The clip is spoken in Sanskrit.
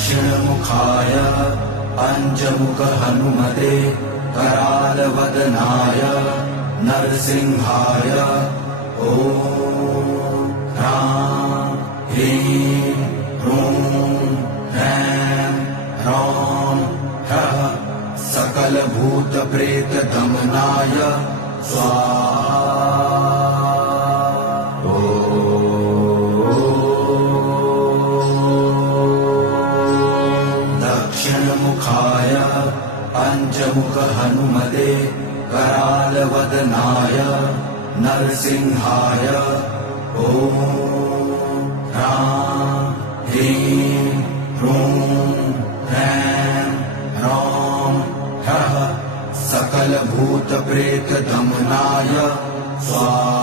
दक्षिणमुखाय पञ्चमुख हनुमते करालवदनाय नरसिंहाय ॐ ह्रां ह्रीं ह्रूं ह्रैं ह्रौं ह्रः सकलभूतप्रेतदमनाय स्वाहा। दक्षिणमुखाय पञ्चमुख हनुमते करालवदनाय नरसिंहाय ॐ ह्रां ह्रीं ह्रूं ह्रैं ह्रौं ह्रः सकलभूतप्रेतदमनाय स्वाहा।